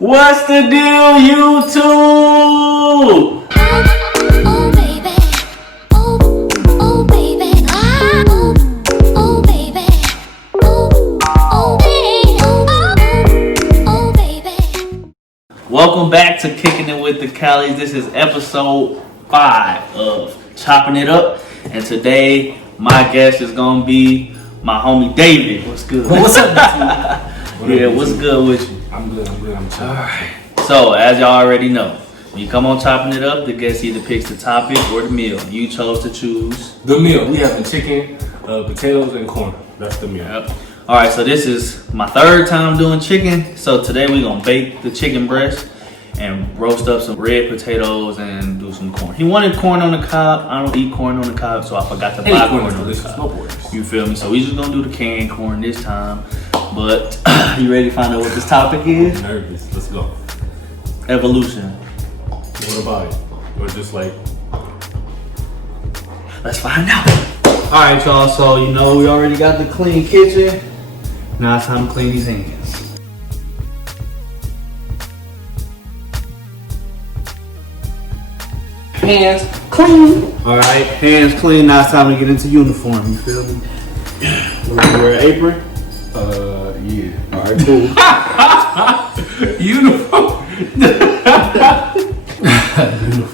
What's the deal, YouTube? Oh baby, oh baby, oh baby, oh baby. Welcome back to Kicking It with the Callies. This is episode 5 of Chopping It Up, and today my guest is gonna be my homie David. What's good? What's up, Yeah, what's good with you? I'm good. I'm chill. Alright. So, as y'all already know, when you come on Chopping It Up, the guest either picks the topic or the meal. You chose to choose The meal. We have the chicken, potatoes, and corn. That's the meal. Yep. Alright, so this is my third time doing chicken. So today we're gonna bake the chicken breast and roast up some red potatoes and do some corn. He wanted corn on the cob. I don't eat corn on the cob, so I forgot to buy corn on the cob. You feel me? So we just gonna do the canned corn this time. But you ready to find out what this topic is? Nervous. Let's go. Evolution. What about it? Or just like... Let's find out. Alright, y'all. So you know we already got the clean kitchen. Now it's time to clean these hands. Hands clean. Alright, hands clean. Now it's time to get into uniform. You feel me? Wear an apron. Yeah. Alright, cool. Uniform.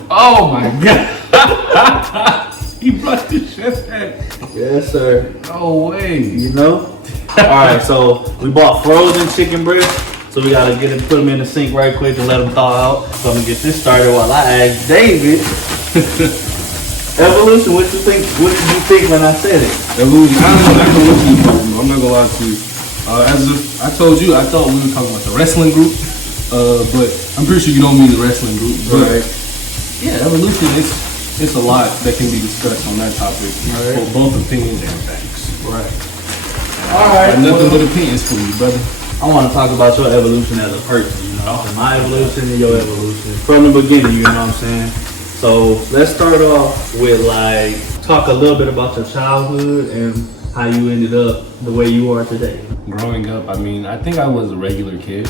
Oh my god. He brought this chef hat. Yes, sir. No way. You know? Alright, so we bought frozen chicken breast. So we gotta get it, put them in the sink right quick and let them thaw out. So I'm gonna get this started while I ask David. Evolution, what you think? What did you think when I said it? Evolution. I don't know what you do. I'm not gonna lie to you. As I told you, I thought we were talking about the wrestling group. But I'm pretty sure you don't mean the wrestling group. But Right. yeah, evolution is it's a lot that can be discussed on that topic Right. for both opinions and facts. Right. Alright. Nothing but opinions for you, brother. I want to talk about your evolution as a person, you know, my evolution and your evolution from the beginning, you know what I'm saying? So let's start off with like, talk a little bit about your childhood and how you ended up the way you are today. Growing up, I mean, I think I was a regular kid.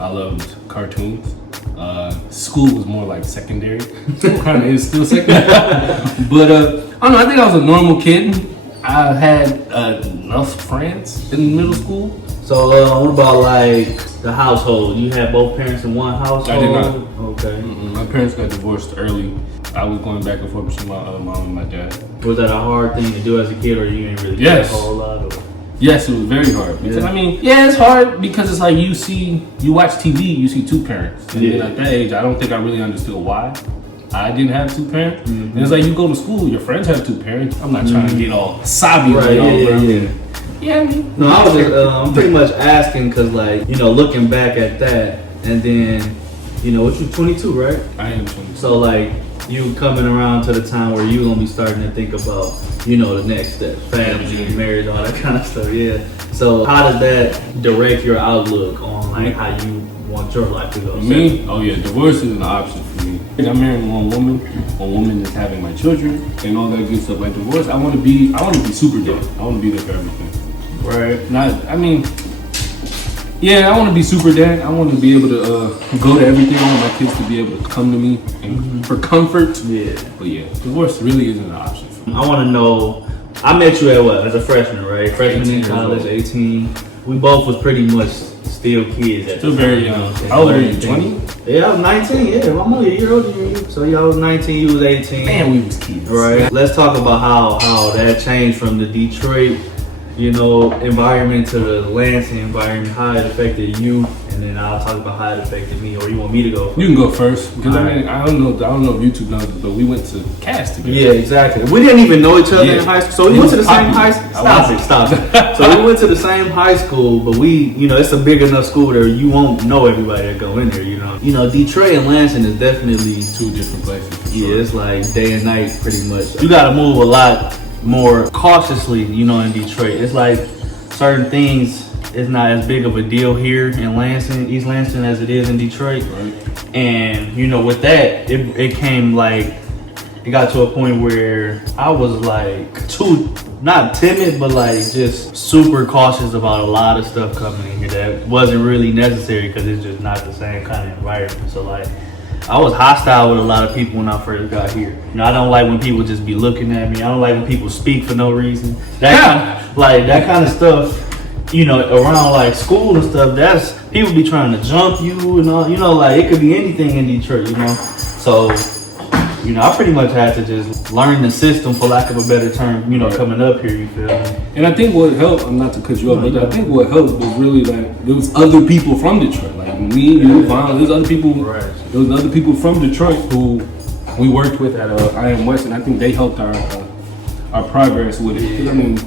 I loved cartoons. School was more like secondary. Kind of is still secondary. But I don't know, I think I was a normal kid. I had enough friends in middle school. So what about like the household? You had both parents in one household? I did not. Okay. My parents got divorced early. I was going back and forth between my mom and my dad. Was that a hard thing to do as a kid, or you didn't really do Yes. a whole lot? Or? Yes, it was very hard. Because Yeah. I mean, yeah, it's hard because it's like you watch TV, you see two parents. And Yeah. then at that age, I don't think I really understood why I didn't have two parents. Mm-hmm. And it's like you go to school, your friends have two parents. I'm not trying to get all sobby Right, yeah. Yeah, I mean, No, I was just, I'm pretty much asking because, like, you know, looking back at that, and then, you know, what you 22, right? I am 20. So, like, you coming around to the time where you gonna be starting to think about, you know, the next step, family, marriage, all that kind of stuff. Yeah. So, how does that direct your outlook on like how you want your life to go? For me, oh yeah, divorce is an option for me. I'm marrying one woman that's having my children and all that good stuff. Like divorce, I want to be super dad. I want to be there for everything. Right. I mean, yeah, I want to be super dad. I want to be able to go to everything. I want my kids to be able to come to me and for comfort. Yeah. But yeah, divorce really isn't an option for me. I want to know. I met you at what? As a freshman, right? Freshman 18 in years college, old. 18. We both was pretty much still kids at Still the very time, you know young. what I'm saying? How old are you? 20? Yeah, I was 19. Yeah, I'm only a year older than you. So y'all was 19, you was 18. Man, we was kids. Right. Let's talk about how that changed from the Detroit, you know, environment to the Lansing environment, how it affected you, and then I'll talk about how it affected me. Or you want me to go first? You can go first because All I mean I don't know if YouTube knows it, but we went to cast together. Yeah, exactly. We didn't even know each other Yeah. in high school. So we It went to the was same high popular. school. Stop it. So we went to the same high school, but we, you know, it's a big enough school that you won't know everybody that go in there, you know. You know, Detroit and Lansing is definitely, Two different places for yeah, sure. it's like day and night pretty much. You gotta move a lot more cautiously, you know, in Detroit. It's like certain things is not as big of a deal here in Lansing, East Lansing, as it is in Detroit. Right. And, you know, with that, it came like it got to a point where I was like too, not timid, but like just super cautious about a lot of stuff coming in here that wasn't really necessary because it's just not the same kind of environment. So like, I was hostile with a lot of people when I first got here. You know, I don't like when people just be looking at me. I don't like when people speak for no reason. That kind of stuff, you know, around like school and stuff, that's, people be trying to jump you and all, you know, like it could be anything in Detroit, you know? So, you know, I pretty much had to just learn the system, for lack of a better term, you know, coming up here, you feel me? And I think what helped, I'm not to cut you off, but I think what helped was really like, there was other people from Detroit. Like me, you, Vaughn, there's other people, there was other people from Detroit who we worked with at IM West, and I think they helped our progress with it. 'Cause, I mean,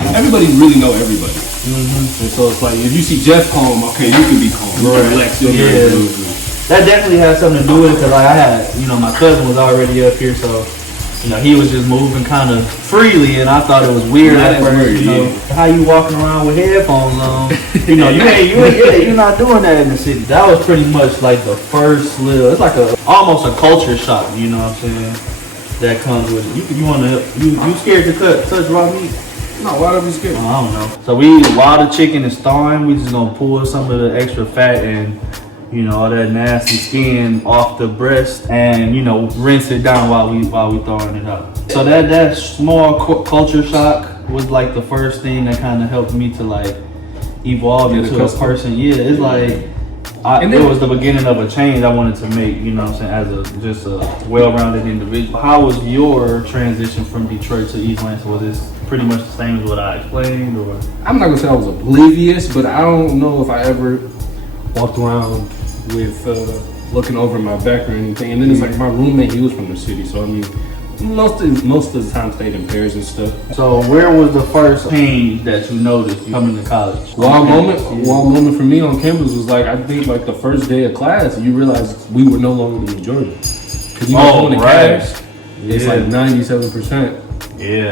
everybody really know everybody. And so it's like, if you see Jeff calm, okay, you can be calm. You can relax your nerves. That definitely had something to do with it, because like I had, you know, my cousin was already up here, so, you know, he was just moving kind of freely, and I thought it was weird at first, you know, how you walking around with headphones on, you know, you're not doing that in the city. That was pretty much like the first little, it's like almost a culture shock, you know what I'm saying, that comes with it. You scared to touch raw meat? No, why don't we skip? I don't know. So while the chicken is thawing, we just gonna pull some of the extra fat and, you know, all that nasty skin off the breast, and, you know, rinse it down while we thawing it out. So that small culture shock was like the first thing that kind of helped me to like evolve into a person. Yeah, it's like it was the beginning of a change I wanted to make. You know what I'm saying? As just a well-rounded individual. How was your transition from Detroit to East Lansing? Was this pretty much the same as what I explained, or? I'm not gonna say I was oblivious, but I don't know if I ever walked around with looking over my back or anything. And then it's like my roommate, he was from the city, so I mean, most of the time stayed in pairs and stuff. So where was the first change that you noticed coming to college? Wild moment for me on campus was like, I think like the first day of class, you realize we were no longer the majority. Because you go to class, it's like 97%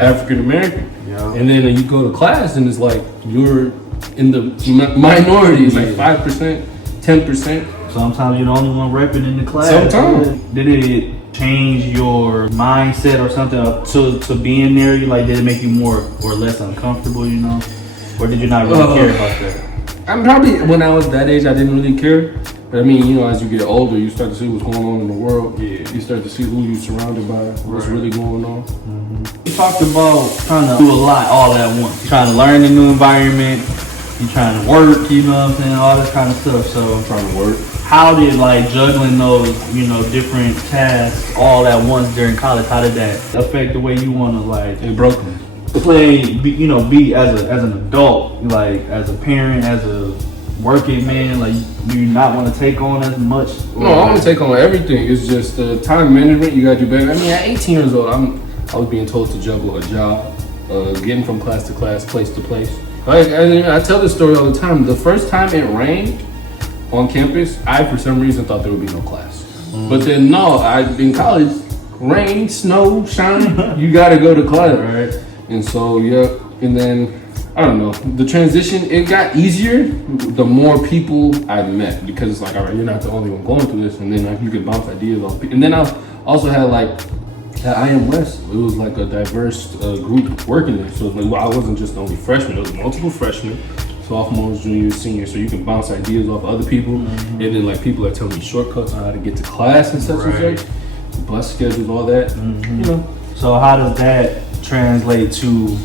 African American. Yeah. And then you go to class and it's like you're in the minority. It's like 5%, 10%. Sometimes you're the only one repping in the class. Sometimes. Did it change your mindset or something to being there? Did it make you more or less uncomfortable, you know? Or did you not really care about that? I'm probably, when I was that age, I didn't really care. But I mean, you know, as you get older, you start to see what's going on in the world. Yeah. You start to see who you're surrounded by, what's really going on. You talked about trying to do a lot all at once. You're trying to learn a new environment. You're trying to work, you know what I'm saying? All this kind of stuff. So I'm trying to work. How did juggling those, you know, different tasks all at once during college, how did that affect the way you want to It broke me. Be as an adult, as a parent, as a working man, do you not want to take on as much? No, I want to take on everything. It's just time management. You gotta do better. I mean, at 18 years old, I was being told to juggle a job, getting from class to class, place to place. I tell this story all the time. The first time it rained on campus, I for some reason thought there would be no class. But then in college, rain, snow, shine, you gotta go to class, right? And so and then I don't know, the transition, it got easier the more people I met, because it's like, all right, you're not the only one going through this, and then you can bounce ideas off people. And then I also had at IM West, it was like a diverse group working there. So I wasn't just the only freshman, it was multiple freshmen, sophomores, juniors, seniors, so you can bounce ideas off other people. And then people that tell me shortcuts on how to get to class and such and such, bus schedules, all that, you know. So how does that translate to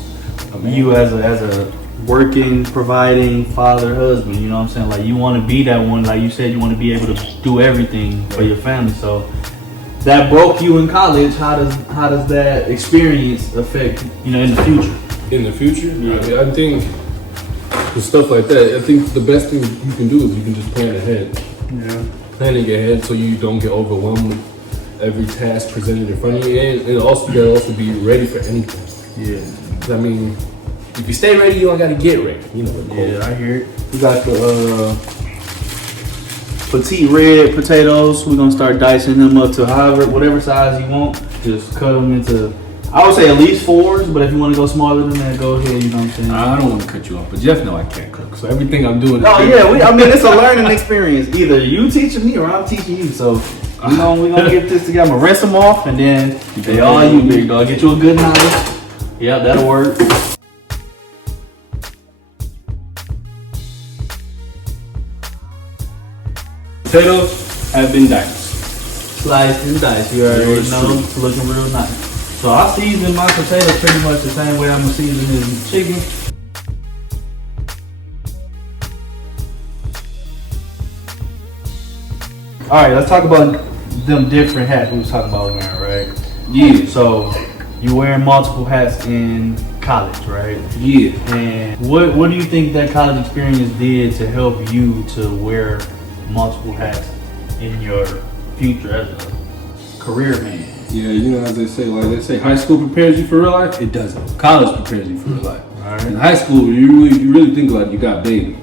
you as a working, providing father, husband? You know what I'm saying? You want to be that one, like you said, you want to be able to do everything for your family. So that broke you in college. How does that experience affect, in the future? In the future, yeah. I think with stuff like that, I think the best thing you can do is you can just plan ahead. Yeah. Planning ahead so you don't get overwhelmed with every task presented in front of you, and also you gotta also be ready for anything. Yeah. I mean, if you stay ready, you don't gotta get ready. You know. Yeah, I hear it. We got the petite red potatoes. We're gonna start dicing them up to whatever size you want. Just cut them into I would say at least 4s, but if you want to go smaller than that, go ahead. You know what I'm saying? I don't want to cut you off, but Jeff know I can't cook, so everything I'm doing. Oh yeah, I mean it's a learning experience. Either you teaching me or I'm teaching you. So we're gonna get this together. I'm gonna rinse them off, and then they all you, big dog. Get you a good knife. Yeah, that'll work. Potatoes have been diced. Sliced and diced. You already know it's looking real nice. So I season my potatoes pretty much the same way I'm gonna season this chicken. All right, let's talk about them different hats we was talking about wearing, right? Yeah. So you wearing multiple hats in college, right? Yeah. And what do you think that college experience did to help you to wear multiple hats in your future as a career man? Yeah, you know, as they say high school prepares you for real life. It doesn't. College prepares you for real life. All right. In high school, you really think like you got baby,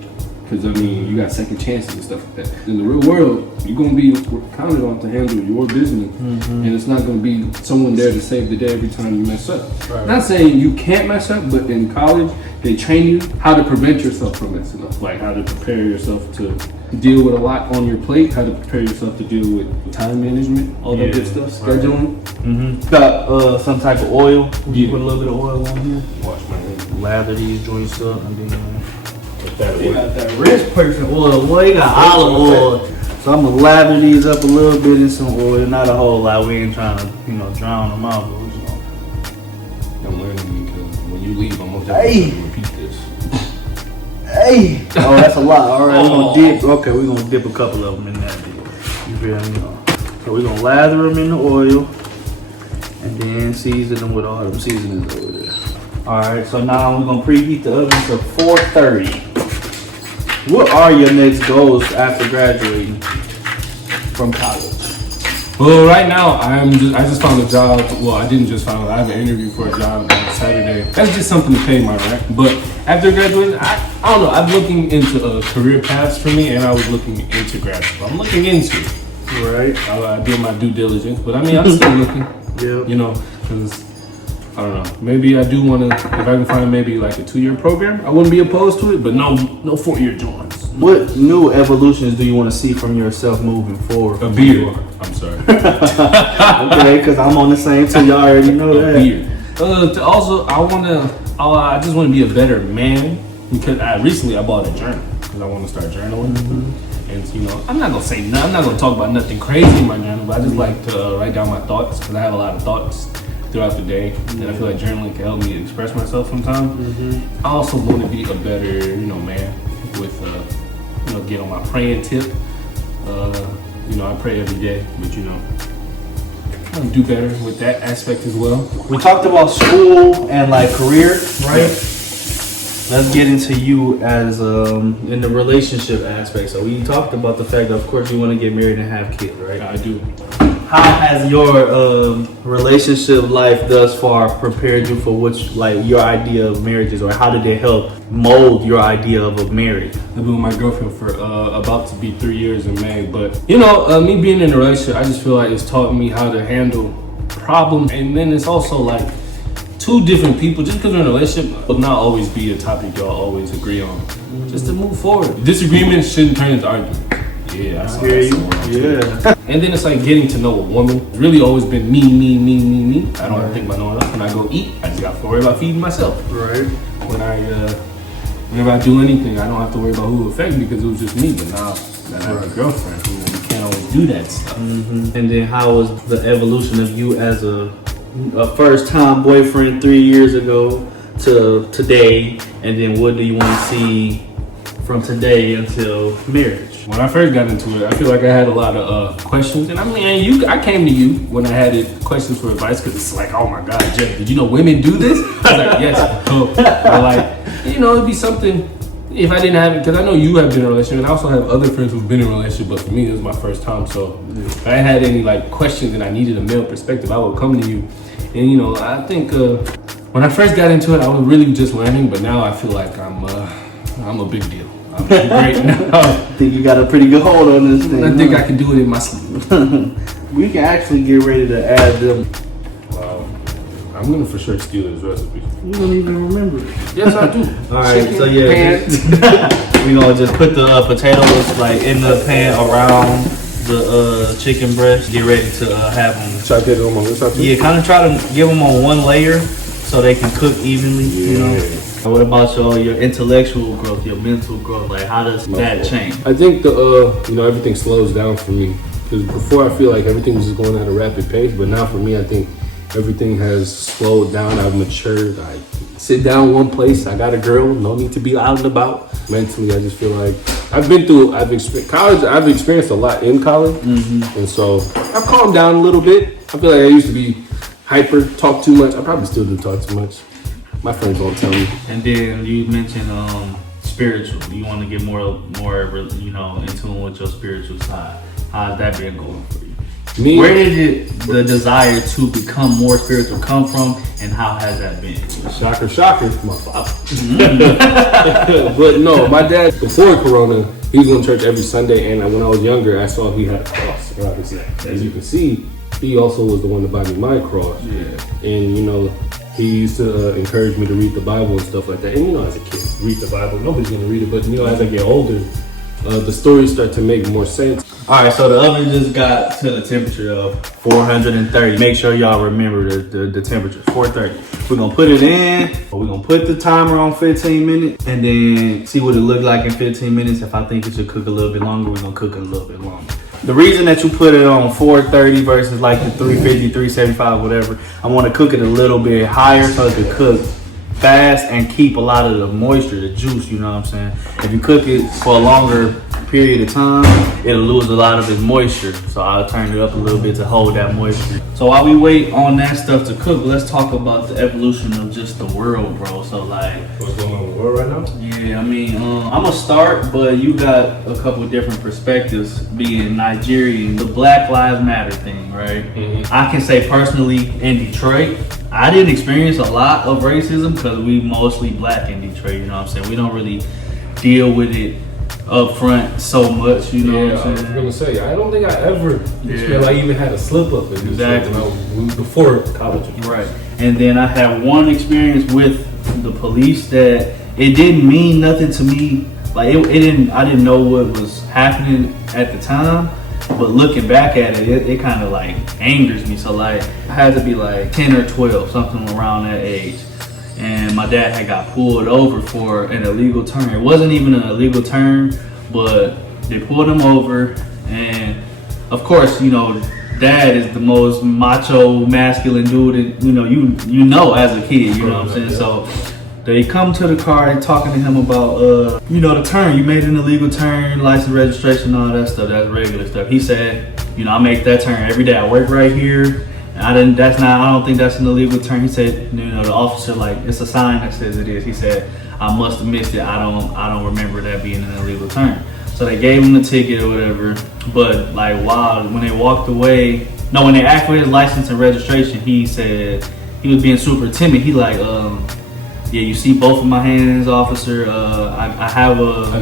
because I mean you got second chances and stuff like that. In the real world, you're gonna be counted on to handle your business, and it's not gonna be someone there to save the day every time you mess up. Right. Not saying you can't mess up, but in college they train you how to prevent yourself from messing up, like how to prepare yourself to deal with a lot on your plate, how to prepare yourself to deal with time management, all that good stuff, scheduling. Got some type of oil. Yeah. Put a little bit of oil on here. Wash my hands. Lather these joints up, and then Put that they away. got that rich person oil. Boy, you got olive oil. So I'm gonna lather these up a little bit in some oil, not a whole lot. We ain't trying to, drown them out. But, I'm learning because when you leave, I'm most Hey. definitely going to repeat this. Hey! Oh, that's a lot. All right, we're gonna dip. Okay, we're gonna dip a couple of them in that deal. You feel me? So we're gonna lather them in the oil, and then season them with all them seasonings over there. All right, so now we're gonna preheat the oven to 430. What are your next goals after graduating from college? Well, right now I just found a job. Well, I didn't just find it. I have an interview for a job on Saturday. That's just something to pay my rent. But after graduating, I don't know. I'm looking into career paths for me, and I was looking into grad school. I'm looking into it. Right. I did my due diligence, but I mean, I'm still looking. Yeah. You know, because I don't know. Maybe I do want to. If I can find maybe like a 2-year program, I wouldn't be opposed to it. But no 4-year joints. What new evolutions do you want to see from yourself moving forward? A beard. I'm sorry. Okay, because I'm on the same too. Y'all already know that. Beard. Also, I just want to be a better man, because recently I bought a journal because I want to start journaling. And I'm not gonna say nothing. I'm not gonna talk about nothing crazy in my journal, but I just like to write down my thoughts, because I have a lot of thoughts throughout the day, and I feel like journaling can help me express myself sometimes. I also want to be a better, man with get on my praying tip. I pray every day, but I do better with that aspect as well. We talked about school and like career, right? Let's get into you as in the relationship aspect. So we talked about the fact that of course you want to get married and have kids, right? I do. How has your relationship life thus far prepared you for your idea of marriage is, or how did they help mold your idea of a marriage? I've been with my girlfriend for about to be 3 years in May, but me being in a relationship, I just feel like it's taught me how to handle problems, and then it's also like two different people. Just because we're in a relationship will not always be a topic y'all always agree on. Just to move forward, disagreements shouldn't turn into arguments. Yeah, I hear you. Yeah. And then it's like getting to know a woman. It's really always been me. I don't think about no one else. When I go eat, I just got to worry about feeding myself. Right. Whenever I do anything, I don't have to worry about who it affects, because it was just me. But now that I have a girlfriend, you can't always do that stuff. And then how was the evolution of you as a first-time boyfriend 3 years ago to today? And then what do you want to see from today until marriage? When I first got into it, I feel like I had a lot of questions, and I came to you when I had questions for advice, because it's like, oh my God, Jeff, did you know women do this? I was like, yes. But it'd be something if I didn't have it, because I know you have been in a relationship, and I also have other friends who've been in a relationship, but for me, this was my first time. So if I had any questions and I needed a male perspective, I would come to you. And I think when I first got into it, I was really just learning, but now I feel like I'm a big deal. I'm great now. I think you got a pretty good hold on this thing. I think I can do it in my sleep. We can actually get ready to add them. Wow. I'm gonna for sure steal his recipe. You don't even remember it. Yes, I do. All right, Chicken so yeah, we gonna just put the potatoes like in the pan around the chicken breast. Get ready to have them. Should I get it on my list? Yeah, kind of try to give them on one layer so they can cook evenly. You know. What about your intellectual growth, your mental growth? Like, how does that change? I think everything slows down for me. Because before I feel like everything was just going at a rapid pace, but now for me, I think everything has slowed down. I've matured. I sit down one place. I got a girl. No need to be out and about. Mentally, I just feel like I've experienced a lot in college, and so I've calmed down a little bit. I feel like I used to be hyper, talk too much. I probably still do talk too much. My friends won't tell me. And then you mentioned spiritual. You want to get more in tune with your spiritual side. How's that been going for you? Where did the desire to become more spiritual come from, and how has that been? Shocker, my father. But no, my dad, before Corona, he was going to church every Sunday, and when I was younger, I saw he had a cross around his neck. As you can see, he also was the one to buy me my cross. Yeah. And, he used to encourage me to read the Bible and stuff like that. And, as a kid, read the Bible. Nobody's going to read it, but, as I get older, the stories start to make more sense. All right, so the oven just got to the temperature of 430. Make sure y'all remember the temperature, 430. We're gonna put it in, we're gonna put the timer on 15 minutes, and then see what it look like in 15 minutes. If I think it should cook a little bit longer, we're gonna cook it a little bit longer. The reason that you put it on 430 versus like the 350, 375, whatever, I wanna cook it a little bit higher so it can cook fast and keep a lot of the moisture, the juice, you know what I'm saying? If you cook it for a longer period of time, it'll lose a lot of its moisture. So I'll turn it up a little bit to hold that moisture. So while we wait on that stuff to cook, let's talk about the evolution of just the world, bro. So like, what's going on in the world right now? Yeah, I mean, I'm gonna start, but you got a couple of different perspectives being Nigerian, the Black Lives Matter thing, right? I can say personally in Detroit, I didn't experience a lot of racism because we mostly black in Detroit, you know what I'm saying? We don't really deal with it up front so much, you know what I'm saying? I was gonna say, I don't think I ever feel like I even had a slip up in exactly before college. Right. And then I had one experience with the police that it didn't mean nothing to me. Like I didn't know what was happening at the time, but looking back at it kind of like angers me. So like I had to be like 10 or 12, something around that age. And my dad had got pulled over for an illegal turn. It wasn't even an illegal turn, but they pulled him over. And of course, dad is the most macho, masculine dude, and you know as a kid, you know what I'm saying? So they come to the car and talking to him about, the turn. You made an illegal turn, license, registration, all that stuff. That's regular stuff. He said, I make that turn every day. I work right here. I don't think that's an illegal turn. He said, the officer, like, it's a sign that says it is. He said, I must have missed it. I don't remember that being an illegal turn. So they gave him the ticket or whatever. But like, when they walked away, when they asked for his license and registration, he said he was being super timid. He like, yeah, you see both of my hands, officer. I have a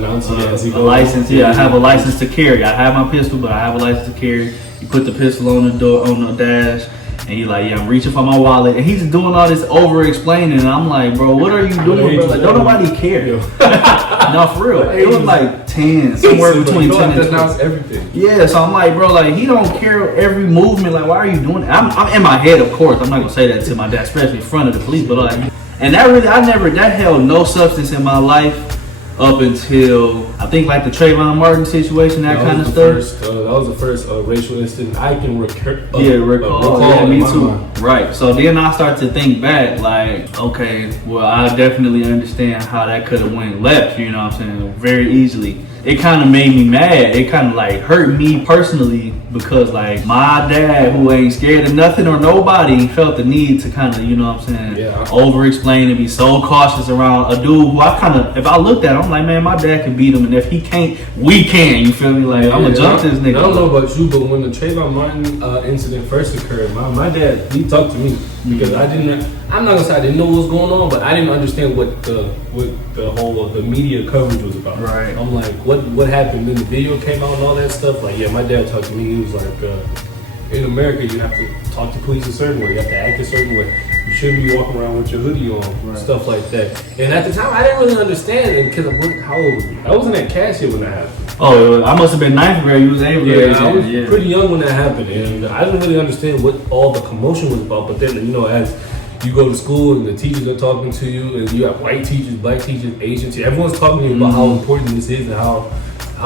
license. Yeah, I have a license to carry. I have my pistol, but I have a license to carry. You put the pistol on the door, on the dash. And he's like, yeah, I'm reaching for my wallet. And he's doing all this over explaining. And I'm like, bro, what are you doing, bro? Like, don't nobody care. No, for real. It was like 10, somewhere between 10 and 20. Everything. Yeah, so I'm like, bro, like, he don't care every movement. Like, why are you doing that? I'm in my head, of course. I'm not going to say that to my dad, especially in front of the police. But like, and that held no substance in my life up until I think like the Trayvon Martin situation, that kind of stuff. That was the first racial incident I can recall. Yeah, me too. Right. So then I start to think back, like, okay, well, I definitely understand how that could have went left. You know what I'm saying? Very easily. It kind of made me mad. It kind of like hurt me personally because like my dad, who ain't scared of nothing or nobody, felt the need to kind of, over explain and be so cautious around a dude who if I looked at him, I'm like, man, my dad can beat him, and if he can't, we can. You feel me? Like, I'm gonna jump this nigga. I don't know about you, but when the Trayvon Martin incident first occurred, my dad, he talked to me because I'm not gonna say I didn't know what was going on, but I didn't understand what the whole the media coverage was about. Right. I'm like, what happened? Then the video came out and all that stuff. Like, yeah, my dad talked to me. He was like, in America, you have to talk to police a certain way. You have to act a certain way. You shouldn't be walking around with your hoodie on, stuff like that. And at the time, I didn't really understand it because how old was I? I wasn't at Cassia when that happened. Oh, I must have been 9th grade. You was 8th grade. Yeah, I was pretty young when that happened, and I didn't really understand what all the commotion was about. But then, as you go to school and the teachers are talking to you, and you have white teachers, black teachers, Asian teachers, everyone's talking to you about how important this is and how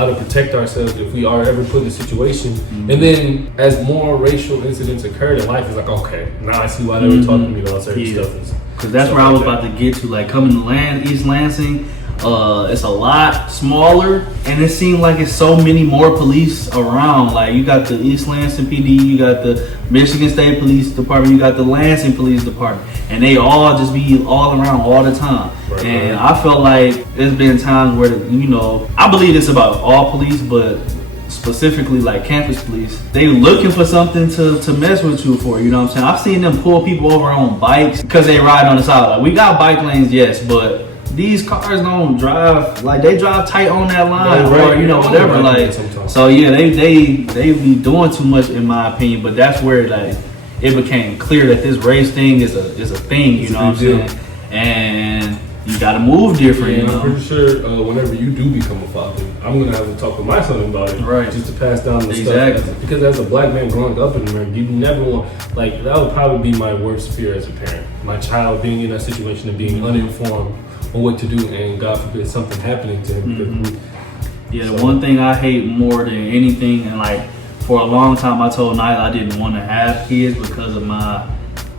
to protect ourselves if we are ever put in a situation. And then as more racial incidents occurred in life, it's like, okay, now I see why they were talking to me about certain stuff. Because that's where I was about to get to. Like coming to East Lansing, it's a lot smaller, and it seemed like it's so many more police around. Like you got the East Lansing PD, you got the Michigan State Police Department, you got the Lansing Police Department, and they all just be all around all the time. And I felt like there's been times where, I believe it's about all police, but specifically like campus police, they looking for something to mess with you for, you know what I'm saying? I've seen them pull people over on bikes because they ride on the side. Like, we got bike lanes, yes, but these cars don't drive, like they drive tight on that line, or whatever. Like, so yeah, they be doing too much in my opinion. But that's where like it became clear that this race thing is a thing, you know what I'm saying? And you gotta move different. I'm pretty sure whenever you do become a father, I'm gonna have to talk with my son about it, right? Just to pass down the stuff. Because as a black man growing up in America, you never want, like, that would probably be my worst fear as a parent. My child being in that situation and being uninformed on what to do, and God forbid something happening to him. The one thing I hate more than anything, and like for a long time I told Nyla I didn't want to have kids because of my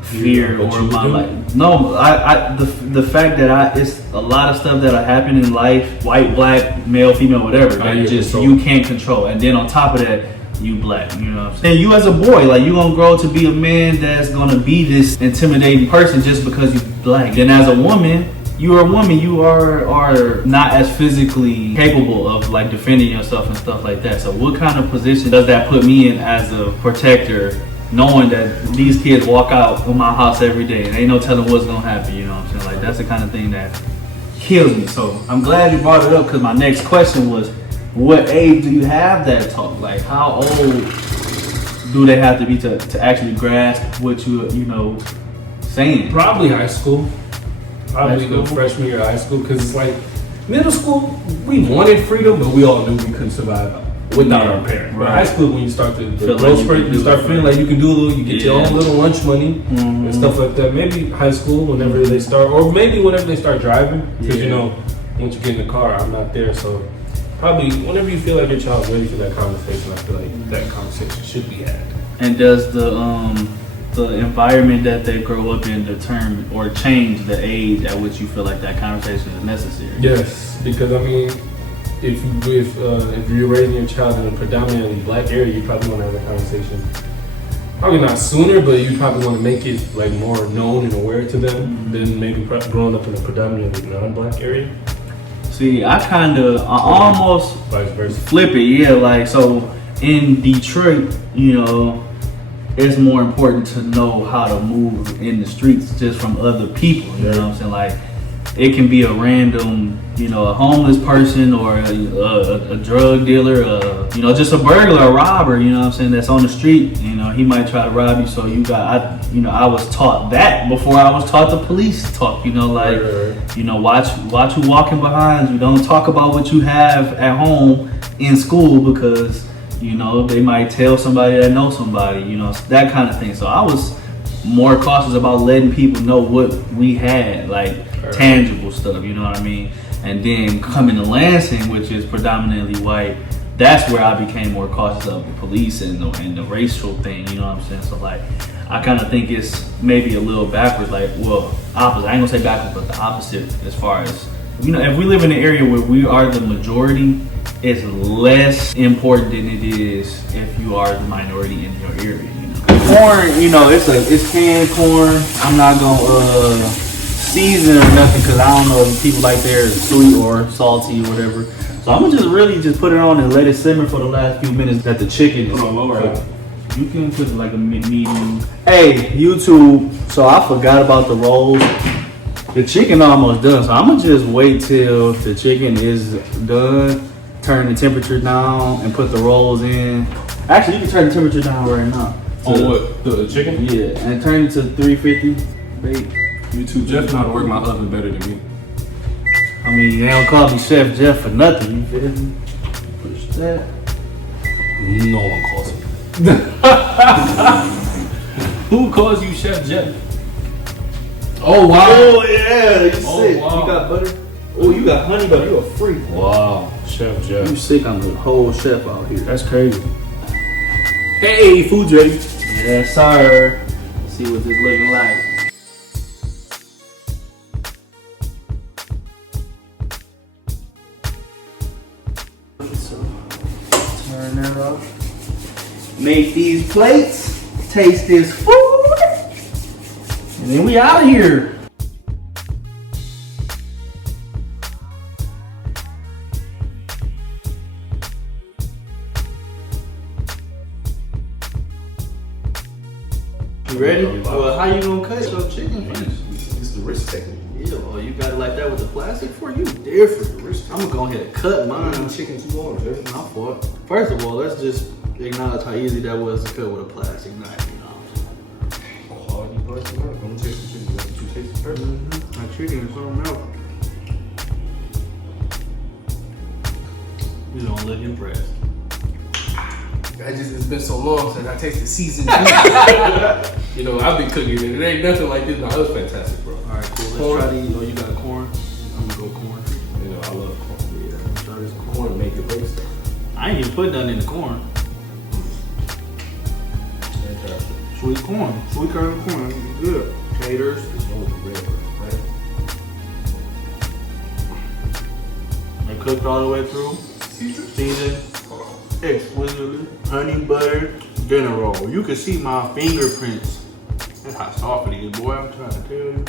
fear or my the fact that it's a lot of stuff that are happening in life, white, black, male, female, whatever, that you can't control. And then on top of that, you black, you know what I'm saying? And you as a boy, like you gonna grow to be a man that's gonna be this intimidating person just because you black. Then as a woman, you are not as physically capable of like defending yourself and stuff like that. So what kind of position does that put me in as a protector, knowing that these kids walk out of my house every day and ain't no telling what's gonna happen, you know what I'm saying? Like that's the kind of thing that kills me. So I'm glad you brought it up, because my next question was, what age do you have that talk? Like how old do they have to be to actually grasp what you saying? Probably high school. Probably the freshman year of high school, because it's like middle school, we wanted freedom, but we all knew we couldn't survive without our parents. Right. High school, when you start to you start feeling like you can do a little, you get your own little lunch money and stuff like that. Maybe high school, whenever they start, or maybe whenever they start driving, because once you get in the car, I'm not there, so probably whenever you feel like your child's ready for that conversation, I feel like that conversation should be had. And does the environment that they grow up in determine or change the age at which you feel like that conversation is necessary? Yes, because I mean, if you're raising your child in a predominantly black area, you probably want to have that conversation. Probably not sooner, but you probably want to make it like more known and aware to them than maybe growing up in a predominantly non-black area. See, I almost vice versa. Flip it, yeah. Like, so in Detroit, it's more important to know how to move in the streets just from other people. You know what I'm saying? Like, it can be a random, a homeless person or a drug dealer, just a burglar, a robber, you know what I'm saying, that's on the street. He might try to rob you. So I was taught that before I was taught the police talk, watch who walking behind you. Don't talk about what you have at home in school, because, they might tell somebody that knows somebody, that kind of thing. So I was more cautious about letting people know what we had, like tangible stuff, you know what I mean? And then coming to Lansing, which is predominantly white, that's where I became more cautious of the police and the racial thing, you know what I'm saying? So like, I kind of think it's maybe a little backwards, like, well, opposite. I ain't gonna say backwards, but the opposite as far as, if we live in an area where we are the majority, it's less important than it is if you are the minority in your area, Corn, it's canned corn. I'm not gonna season or nothing, because I don't know if people like theirs sweet or salty or whatever. So I'm gonna just really put it on and let it simmer for the last few minutes that the chicken is cooked. You can put like a medium. Hey, YouTube, so I forgot about the rolls. The chicken almost done, so I'm gonna just wait till the chicken is done, turn the temperature down, and put the rolls in. Actually, you can turn the temperature down right now. On what? The chicken? Yeah, and turn it to 350, bake. You too. Jeff know how to work my oven better than me. I mean, they don't call me Chef Jeff for nothing, you feel me? Push that. No one calls me. Who calls you Chef Jeff? Oh wow. Oh yeah, you Oh, sick. wow. You got butter? Oh, you got honey butter. You a freak. Wow, Chef You Jeff. sick, I'm a whole chef out here. That's crazy. Hey, food's ready. Yes, sir. Let's see what this looking like. So, turn that off. Make these plates. Taste this food. And then we out of here. You ready? Well, how you gonna cut your chicken? It's the wrist technique. Yeah, well, you got it like that with the plastic for you. Different. I'm gonna go ahead and cut mine. Chicken too long, Jeff. My fault. First of all, let's just acknowledge how easy that was to cut with a plastic knife. You know. Quality parts, man. I'm gonna taste the chicken. That's what you taste first. My chicken is something else. You don't look impressed. It's been so long since I tasted seasoned food. You know, I've been cooking and it ain't nothing like this. No, it was fantastic, bro. All right, cool. Let's Corn. try these. Oh, you got corn? I'm gonna go corn. You know, I love corn. Yeah, let's try this corn. Corn make the breaks. I ain't even put nothing in the corn. Fantastic. Sweet corn. Sweet kernel corn. It's good. Taters. It's one with the red bread, right? They cooked all the way through. Seasoned. Exquisitely. Honey butter dinner roll. You can see my fingerprints. That's how soft it is, boy. I'm trying to tell you.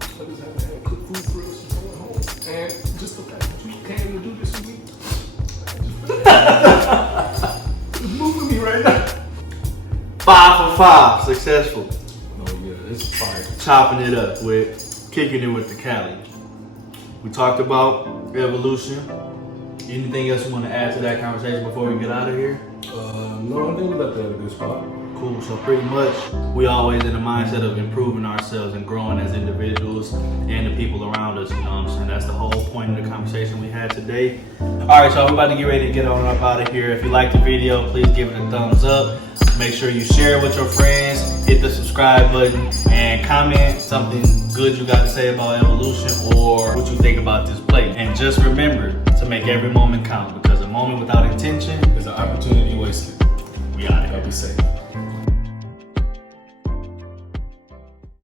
I just haven't had cooked food for us since I went home. And just the fact that you came to do this with me. It's moving me right now. 5 for 5. Successful. Oh yeah, it's fire. Chopping it up with kicking it with the Cali. We talked about evolution. Anything else you want to add to that conversation before we get out of here? No, I think we left that at a good spot. Cool. So pretty much, we always in the mindset of improving ourselves and growing as individuals and the people around us. You know what I'm saying? That's the whole point of the conversation we had today. All right, y'all. We're about to get ready to get on up out of here. If you like the video, please give it a thumbs up. Make sure you share it with your friends. Hit the subscribe button and comment something good you got to say about evolution or what you think about this plate. And just remember to make every moment count, because a moment without intention There's an opportunity wasted. we out of here. I'll be safe.